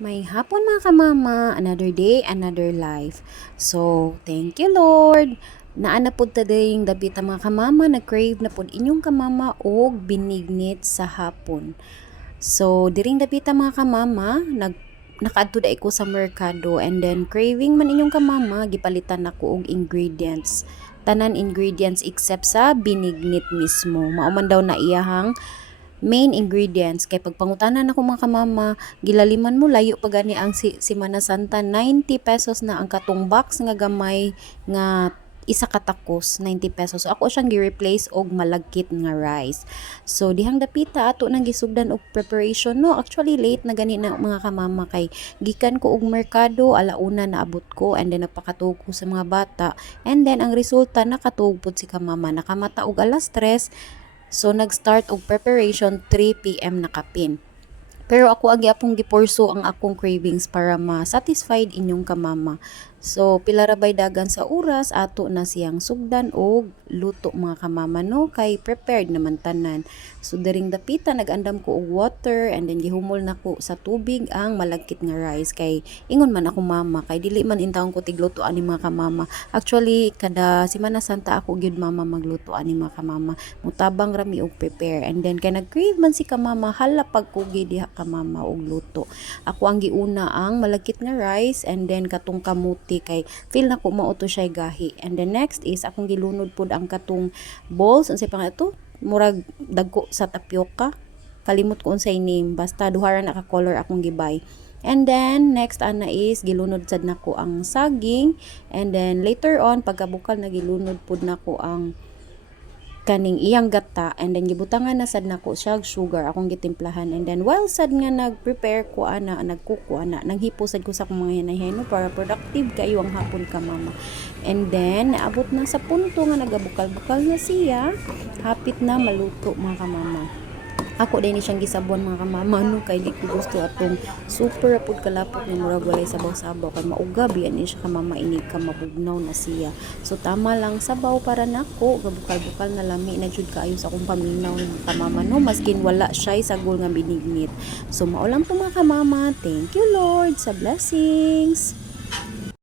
May hapon mga kamama, another day, another life. So, thank you Lord. Naa na pud tadayong dapita mga kamama, nag-crave na pud inyong kamama og binignit sa hapon. So, diring dapita mga kamama, nag nakaadto da ko sa merkado and then craving man inyong kamama, gipalitan nako og ingredients. Tanan ingredients except sa binignit mismo. Mao man daw na iyahang main ingredients. Kay pagpangutanan ako mga kamama gilaliman mo layo pa gani ang si, Semana Santa 90 pesos na ang katong box nga gamay nga isa katakos 90 pesos. So, ako siyang gi-replace og malagkit nga rice. So dihang dapita ato nang gisugdan og preparation. No actually late na gani na mga kamama kay gikan ko og merkado alauna na abot ko and then napakatuog ko sa mga bata. And then ang resulta nakatuog pud si kamama. Nakamata og alas 3 So, nag-start og preparation 3 p.m. na kapin. Pero ako agi apong giporso ang akong cravings para ma-satisfied inyong kamama. So, pila ra bay dagan sa oras, ato na siyang sugdan og luto mga kamama no kay prepared naman tanan. So, daring dapita nag-andam ko og water and then gihumol na ko sa tubig ang malagkit nga rice kay ingon man ako mama kay dili man intawon ko tigluto ani mga kamama. Actually, kada Semana Santa ako gyud mama magluto ani mga kamama. Mutabang rami og prepare and then kay nag-crave man si kamama hala pagkugi diha kamama og luto. Ako ang giuna ang malagkit nga rice and then katong kamuti kay feel na ko mao to siya gahi. And then next is akong gilunod pud ang katong balls unsay pa nga ito? Murag dagko sa tapioca. Kalimot ko unsay name basta duha ra ka color akong gibay. And then, next ana is, gilunod sad nako ang saging. And then, later on, pagkabukal na gilunod pud nako ang kaning iyang gata and then gibutangan na sad nako siya sugar akong gitimplahan. And then while sad nga nag-prepare ko ana nagkuko ana nanghipo sad ko sa akong mga hinay-hino para productive kayo ang hapon ka mama. And then naabot na sa punto nga nagabukal-bukal na siya. Hapit na maluto mga kamama ako din ni siyang gisabon mga kamama no? Kay di ko gusto atong super apod kalapot nga murag walay sabaw-sabaw. Kay maugab yan ni siya kamama ini ka mabugnaw na siya. So tama lang sabaw para nako. Gabukal-bukal na lami na jud kaayo sa akong paminaw mga kamama no? Maskin wala siya sagol nga binignit. So mao lang po mga kamama. Thank you lord. Sa blessings